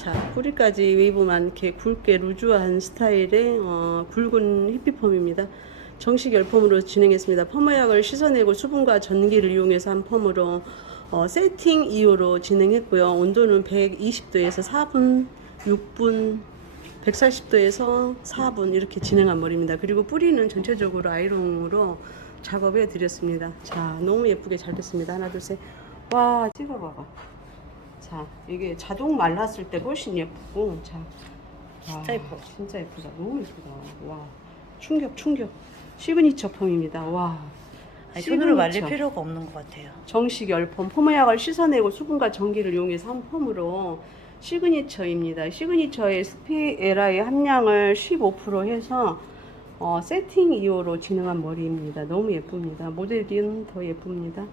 자, 뿌리까지 웨이브만 이렇게 굵게 루즈한 스타일의 어, 굵은 히피펌입니다. 정식 열펌으로 진행했습니다. 펌어약을 씻어내고 수분과 전기를 이용해서 한 펌으로 어, 세팅 이후로 진행했고요. 온도는 120도에서 4분, 6분, 140도에서 4분 이렇게 진행한 머리입니다. 그리고 뿌리는 전체적으로 아이롱으로 작업해 드렸습니다. 자, 너무 예쁘게 잘 됐습니다. 하나, 둘, 셋. 와, 찍어봐봐. 자, 이게 자동 말랐을 때 훨씬 예쁘고, 자. 진짜 와, 예뻐. 진짜 예쁘다. 너무 예쁘다. 와, 충격, 충격. 시그니처 펌입니다. 와. 아니, 손으로 말릴 시그니처. 필요가 없는 것 같아요. 정식 열펌 펌어약을 씻어내고 수분과 전기를 이용해서 한 펌으로 시그니처입니다. 시그니처의 스피에라의 함량을 15% 해서 어, 세팅 이후로 진행한 머리입니다. 너무 예쁩니다. 모델은 더 예쁩니다.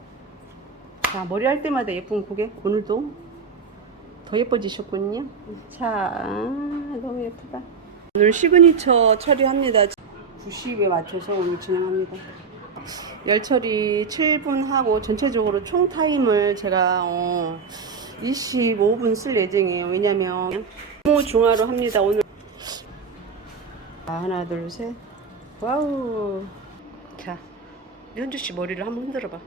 자, 머리 할 때마다 예쁜 고개 오늘도 더 예뻐지셨군요. 자, 너무 예쁘다. 오늘 시그니처 처리합니다. 90에 맞춰서 오늘 진행합니다. 열 처리 7분 하고 전체적으로 총 타임을 제가 어, 25분 쓸 예정이에요. 왜냐면 너무 중화로 합니다. 오늘 자, 하나 둘 셋. 와우. 자, 현주 씨 머리를 한번 흔들어 봐.